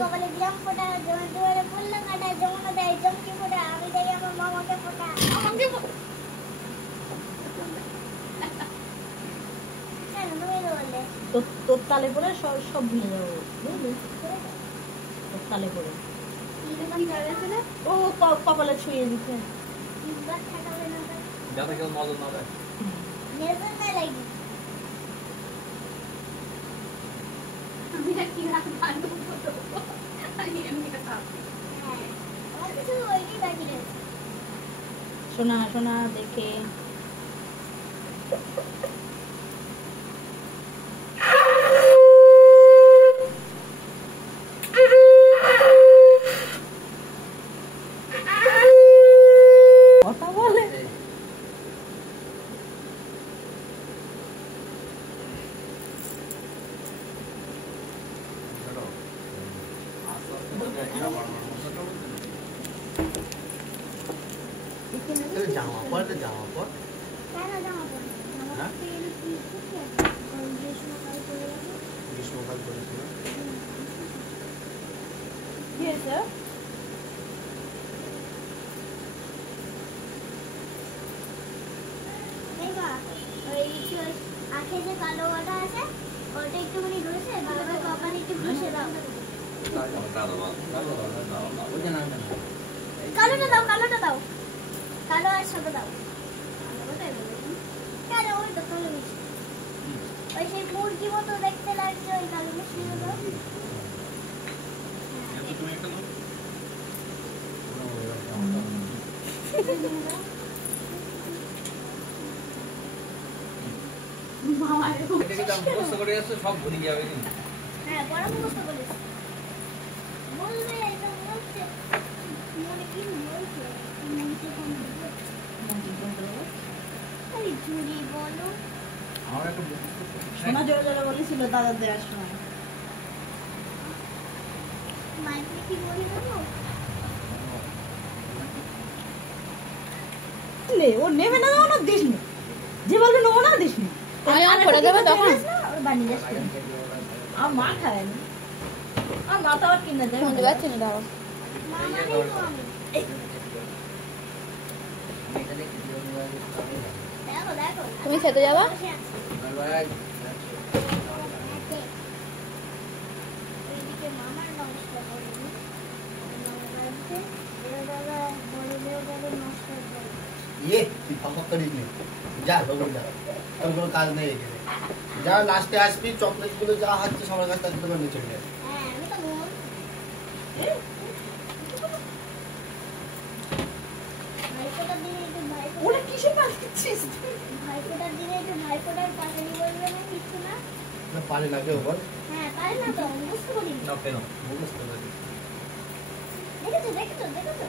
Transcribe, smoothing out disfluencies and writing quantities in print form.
কপালে দিলাম ফোটা, যেমন দুয়ারে বললাম কাটা, যেমন দেয় জমকি ফোটা, আমি দেই আমার মামাকে ফোটা। আমাকে তোর তালে পরে সব ভুলে যাবো, বুঝলি? তোর তালে পরে ও কপালে ছুঁয়ে দিতে যাতে কেউ নজর না দেয়। শোনা শোনা দেখে কথা বলে। জামা পর জামা পর গ্রীষ্মকাল করেছিল। কি হয়েছে? আখে যে কালো ওটা আছে ওটা একটুখানি ঘষে বাবার কপালে একটু ঘষে দাও। কালোটা দাও, কালোটা দাও, কালো আর সাদা দাও। কেন ওই তো কালো মিষ্টি, ওই সেই মুরগি মতো দেখতে লাগছে ওই কালো মিষ্টি দাও। সব ভুলে যাবে। হ্যাঁ বড় মুখস্থ করিস, বলবে এটা বলছে মনে কি বলছে চুরি বলো। আমার একটা শোনা জোরে জোরে বলেছিল দাদা দেওয়ার সময়। মাইকে কি বলি বলো? ও নেবে না না দিস নি, যে বলবে নেবো না দিস নি, আমি অন করে দেবো তখন বানিয়ে যাস। আমার মা খায় না, আমার মা তো আবার কিনে দেয়। শুনতে পাচ্ছি না দাও। মামা নেই তো আমি। দেখো দেখো তুমি খেতে যাবা? বসে আছে। ওইদিকে মামার নমস্কার করেনি, মামার বাড়িতে দাদা বড় দাদা নমস্কার করে। ये फक करिस नी जा बगल जा और কোনো কাজ নেই এখানে যা লাস্টে আসবি চকলেট গুলো যা হচ্ছে সবার কাছে তার দোকানে চলে যাবে হ্যাঁ আমি তো বল ভাইফোঁটার দিনে একটু ওরা কিসে পাচ্ছিস? ভাইফোঁটার দিনে একটু ভাইফোঁটার পাশানি বলবে না কিছু না? না পারে না কেউ বল হ্যাঁ পারে না তো, মুখস্থ করি। না কেন মুখস্থ করি দেখেছো দেখেছো দেখেছো